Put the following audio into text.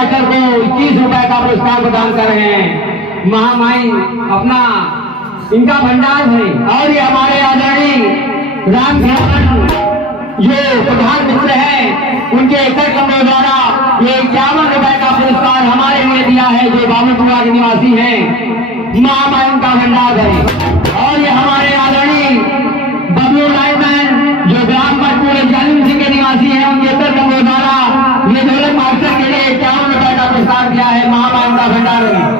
मास्टर को 21 रुपए का पुरस्कार प्रदान कर रहे हैं। महामाई अपना इनका भंडार है। और ये हमारे आदरणीय राम जो प्रधान मित्र हैं, उनके एकड़ कमरों द्वारा ये 51 रुपए का पुरस्कार हमारे लिए दिया है, जो बाबूपुरा के निवासी हैं। महामाई उनका भंडार है। और ये हमारे आदरणीय बबलू लाइनमैन जो ग्राम पूरे जालिम सिंह के निवासी हैं, उनके एकड़ कमरों द्वारा ये ढोलक मास्टर के लिए 51 रुपए का पुरस्कार दिया है। महामाई उनका भंडार है।